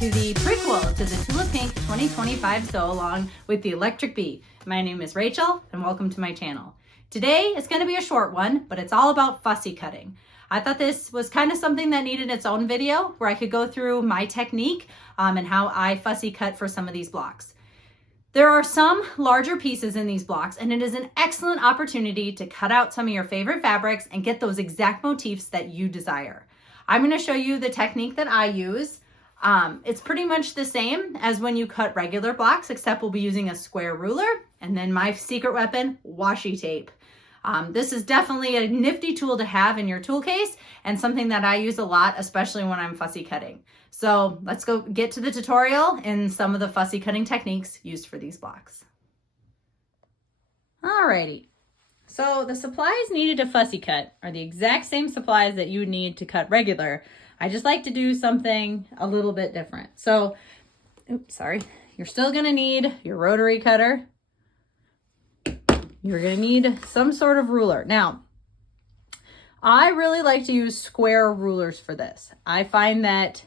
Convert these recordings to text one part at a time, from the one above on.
to the prequel to the Tula Pink 2025 sew along with the Electric Bee. My name is Rachel and welcome to my channel. Today is going to be a short one, but it's all about fussy cutting. I thought this was kind of something that needed its own video where I could go through my technique and how I fussy cut for some of these blocks. There are some larger pieces in these blocks, and it is an excellent opportunity to cut out some of your favorite fabrics and get those exact motifs that you desire. I'm going to show you the technique that I use. It's pretty much the same as when you cut regular blocks, except we'll be using a square ruler and then my secret weapon, washi tape. This is definitely a nifty tool to have in your tool case and something that I use a lot, especially when I'm fussy cutting. So let's go get to the tutorial and some of the fussy cutting techniques used for these blocks. Alrighty. So the supplies needed to fussy cut are the exact same supplies that you need to cut regular. I just like to do something a little bit different. So, you're still gonna need your rotary cutter. You're gonna need some sort of ruler. Now, I really like to use square rulers for this. I find that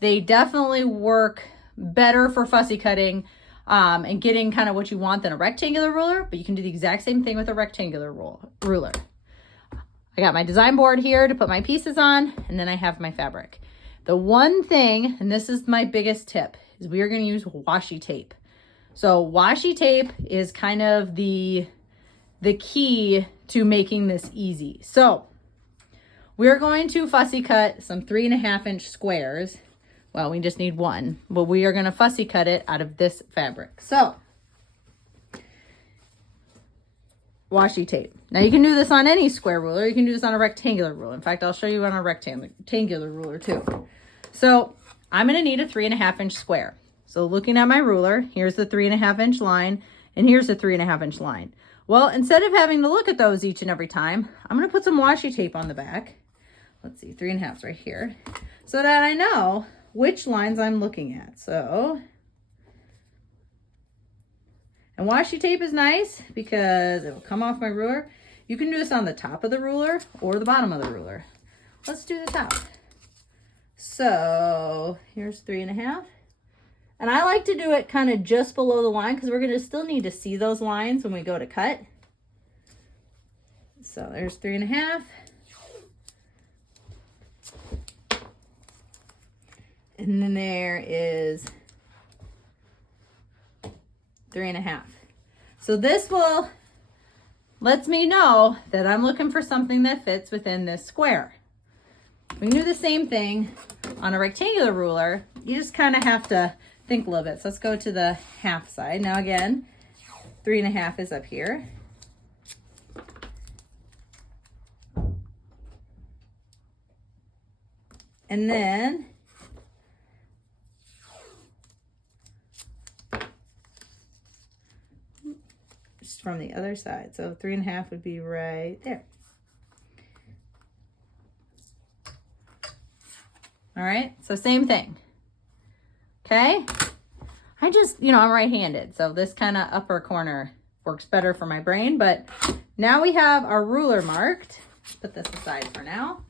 they definitely work better for fussy cutting and getting kind of what you want than a rectangular ruler, but you can do the exact same thing with a rectangular ruler. I got my design board here to put my pieces on, and then I have my fabric. The one thing, and this is my biggest tip, is we are going to use washi tape. So washi tape is kind of the key to making this easy. So we're going to fussy cut some 3.5-inch squares. Well, we just need one, but we are going to fussy cut it out of this fabric. So, washi tape. Now you can do this on any square ruler. You can do this on a rectangular ruler. In fact, I'll show you on a rectangular ruler too. So I'm going to need a 3.5-inch square. So looking at my ruler, here's the 3.5-inch line, and here's the 3.5-inch line. Well, instead of having to look at those each and every time, I'm going to put some washi tape on the back. Let's see, 3.5's right here, so that I know which lines I'm looking at. So, and washi tape is nice because it will come off my ruler. You can do this on the top of the ruler or the bottom of the ruler. Let's do the top. So here's 3.5. And I like to do it kind of just below the line because we're going to still need to see those lines when we go to cut. So there's 3.5. And then there is 3.5. So this lets me know that I'm looking for something that fits within this square. We can do the same thing on a rectangular ruler. You just kind of have to think a little bit. So let's go to the half side. Now again, 3.5 is up here. And then just from the other side. So 3.5 would be right there. All right, so same thing. Okay, I just, I'm right-handed, so this kind of upper corner works better for my brain, but now we have our ruler marked. Put this aside for now.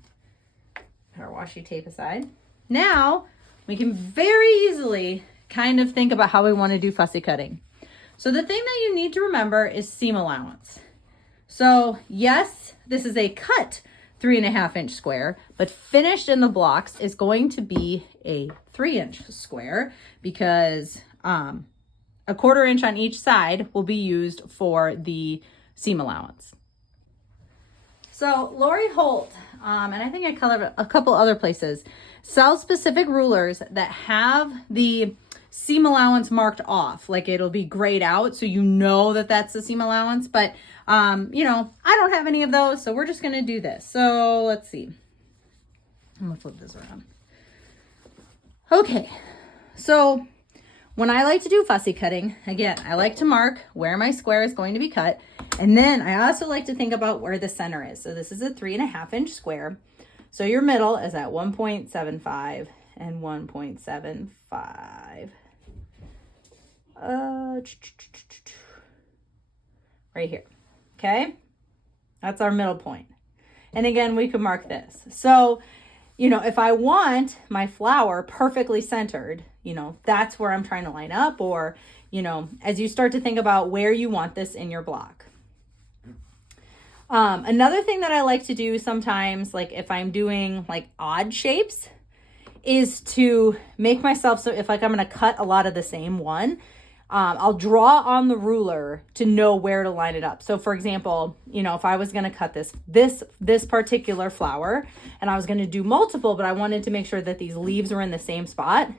Put our washi tape aside. Now we can very easily kind of think about how we want to do fussy cutting. So the thing that you need to remember is seam allowance. So yes, this is a cut 3.5-inch square, but finished in the blocks is going to be a 3-inch square because a 1/4 inch on each side will be used for the seam allowance. So Lori Holt, and I think I colored a couple other places, sells specific rulers that have the seam allowance marked off, like it'll be grayed out so you know that that's the seam allowance, but I don't have any of those, so we're just gonna do this. So let's see, I'm gonna flip this around. Okay, so when I like to do fussy cutting, again, I like to mark where my square is going to be cut, and then I also like to think about where the center is. So this is a 3.5-inch square, so your middle is at 1.75 and 1.75. Right here. Okay, that's our middle point. And again, we could mark this. So, if I want my flower perfectly centered, you know, that's where I'm trying to line up, or, you know, as you start to think about where you want this in your block. Another thing that I like to do sometimes, like if I'm doing like odd shapes, is to make myself, so if like I'm going to cut a lot of the same one, I'll draw on the ruler to know where to line it up. So for example, you know, if I was going to cut this particular flower and I was going to do multiple, but I wanted to make sure that these leaves were in the same spot,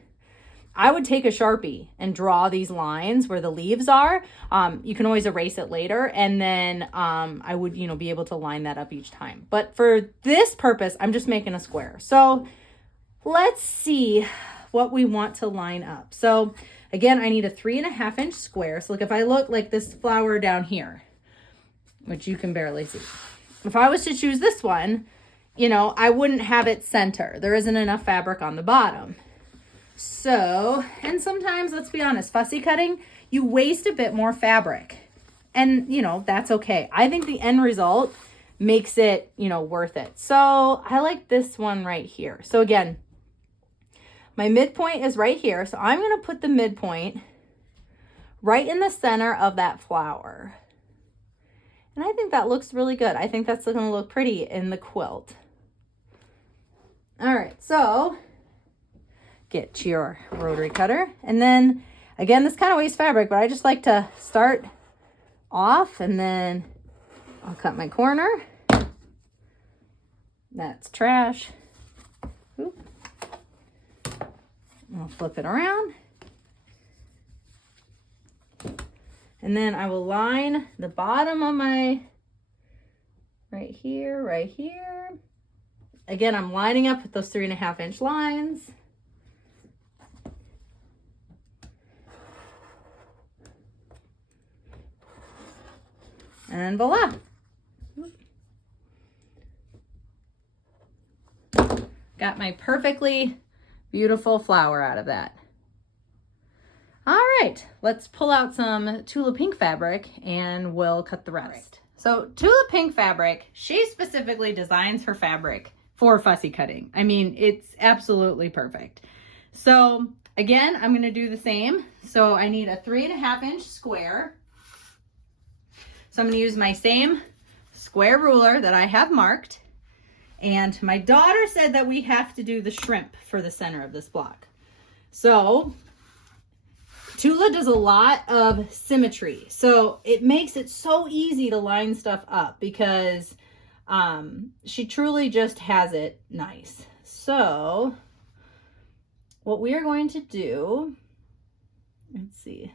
I would take a Sharpie and draw these lines where the leaves are. You can always erase it later, and then I would, you know, be able to line that up each time. But for this purpose, I'm just making a square. So let's see what we want to line up. So again, I need a 3.5 inch square. So like if I look like this flower down here, which you can barely see, if I was to choose this one, you know, I wouldn't have it center. There isn't enough fabric on the bottom. So, and sometimes, let's be honest, fussy cutting, you waste a bit more fabric, and you know, that's okay. I think the end result makes it, you know, worth it. So I like this one right here. So again, my midpoint is right here. So I'm going to put the midpoint right in the center of that flower. And I think that looks really good. I think that's going to look pretty in the quilt. All right, so get your rotary cutter. And then again, this kind of wastes fabric, but I just like to start off and then I'll cut my corner. That's trash. Oop. I'll flip it around. And then I will line the bottom of my, right here. Again, I'm lining up with those 3.5 inch lines. And voila. Got my perfectly beautiful flower out of that. All right, let's pull out some Tula pink fabric and we'll cut the rest. Right. So Tula pink fabric, she specifically designs her fabric for fussy cutting. I mean, it's absolutely perfect. So again, I'm gonna do the same. So I need a 3.5 inch square. So I'm going to use my same square ruler that I have marked. And my daughter said that we have to do the shrimp for the center of this block. So Tula does a lot of symmetry. So it makes it so easy to line stuff up because she truly just has it nice. So what we are going to do, let's see.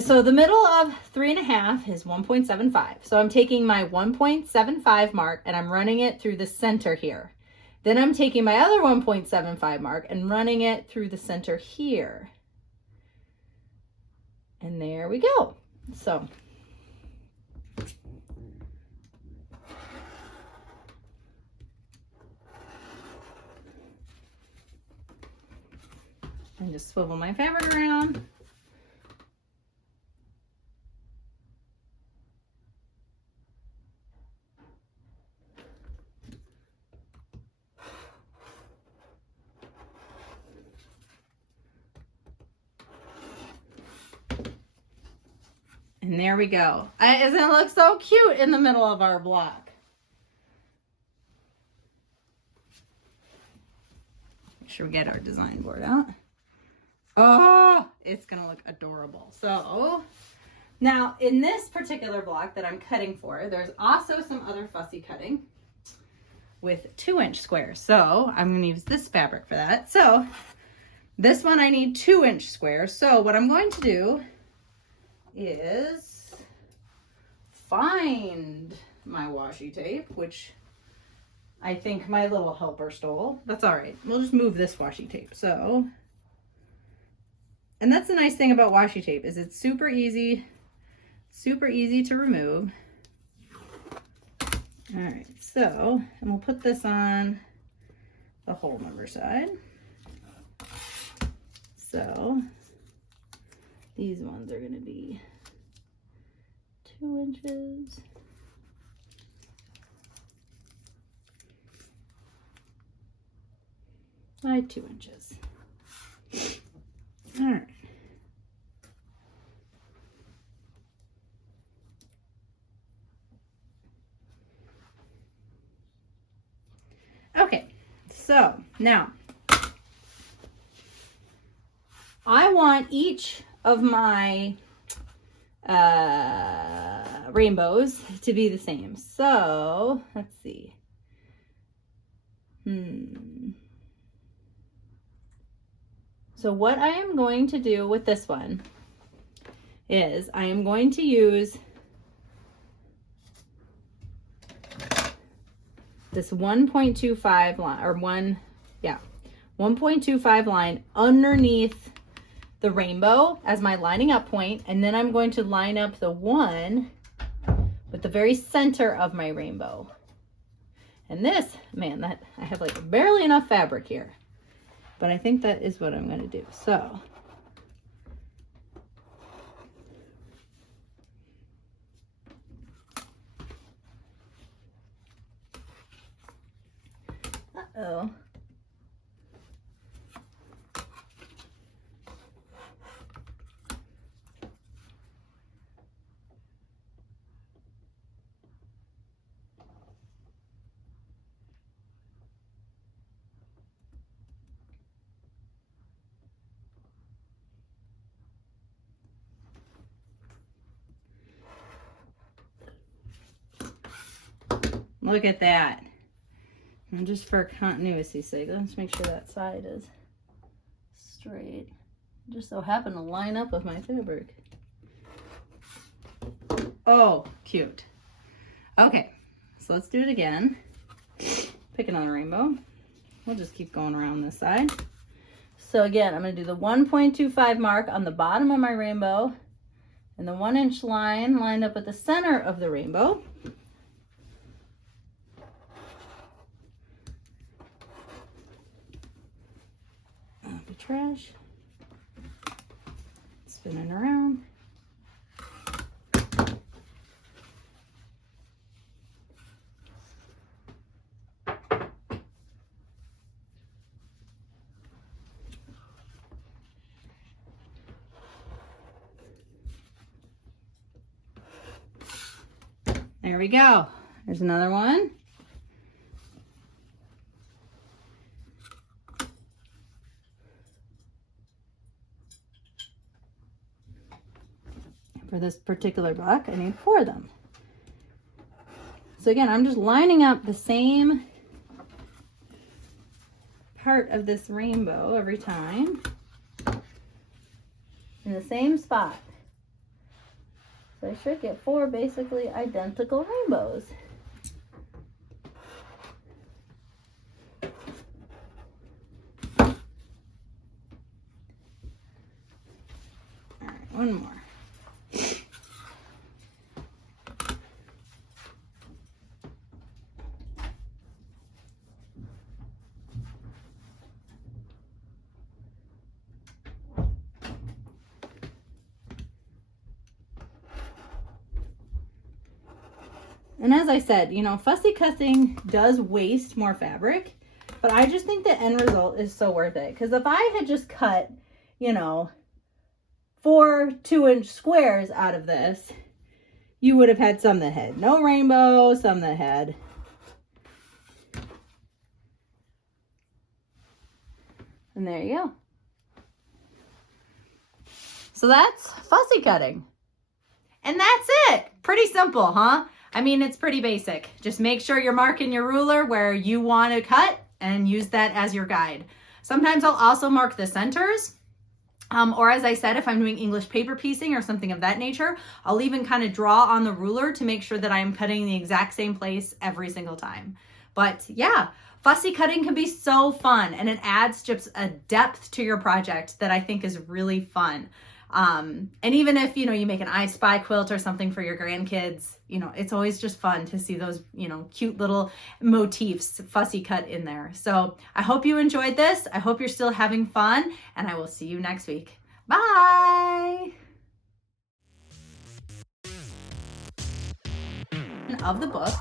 So the middle of 3.5 is 1.75. So I'm taking my 1.75 mark and I'm running it through the center here. Then I'm taking my other 1.75 mark and running it through the center here. And there we go. So and just swivel my fabric around. And there we go. Doesn't it look so cute in the middle of our block? Make sure we get our design board out. Oh, it's gonna look adorable. So now in this particular block that I'm cutting for, there's also some other fussy cutting with 2-inch squares. So I'm gonna use this fabric for that. So this one I need 2-inch squares. So what I'm going to do is find my washi tape, which I think my little helper stole. That's all right. We'll just move this washi tape. So, and that's the nice thing about washi tape is it's super easy to remove. All right, so, and we'll put this on the whole number side. So these ones are going to be 2 inches. By 2 inches. All right. Okay, so now I want each of my rainbows to be the same. So let's see. So what I am going to do with this one is I am going to use this 1.25 line, or 1.25 line underneath the rainbow as my lining up point, and then I'm going to line up the one with the very center of my rainbow. And this, man, that I have like barely enough fabric here, but I think that is what I'm going to do. So uh-oh. Look at that. And just for continuity's sake, let's make sure that side is straight. Just so happen to line up with my fabric. Oh, cute. Okay, so let's do it again. Pick another rainbow. We'll just keep going around this side. So again, I'm going to do the 1.25 mark on the bottom of my rainbow and the 1-inch line lined up at the center of the rainbow. Trash. Spinning around. There we go. There's another one. For this particular block, I need 4 of them. So again, I'm just lining up the same part of this rainbow every time in the same spot. So I should get 4 basically identical rainbows. All right, one more. And as I said, you know, fussy cutting does waste more fabric, but I just think the end result is so worth it. Because if I had just cut, you know, 4 2-inch squares out of this, you would have had some that had no rainbow, some that had. And there you go. So that's fussy cutting. And that's it. Pretty simple, huh? I mean, it's pretty basic. Just make sure you're marking your ruler where you want to cut and use that as your guide. Sometimes I'll also mark the centers. Or as I said, if I'm doing English paper piecing or something of that nature, I'll even kind of draw on the ruler to make sure that I'm cutting the exact same place every single time. But yeah, fussy cutting can be so fun, and it adds just a depth to your project that I think is really fun. And even if, you know, you make an I Spy quilt or something for your grandkids, you know, it's always just fun to see those, you know, cute little motifs fussy cut in there. So I hope you enjoyed this. I hope you're still having fun, and I will see you next week. Bye. Of the book.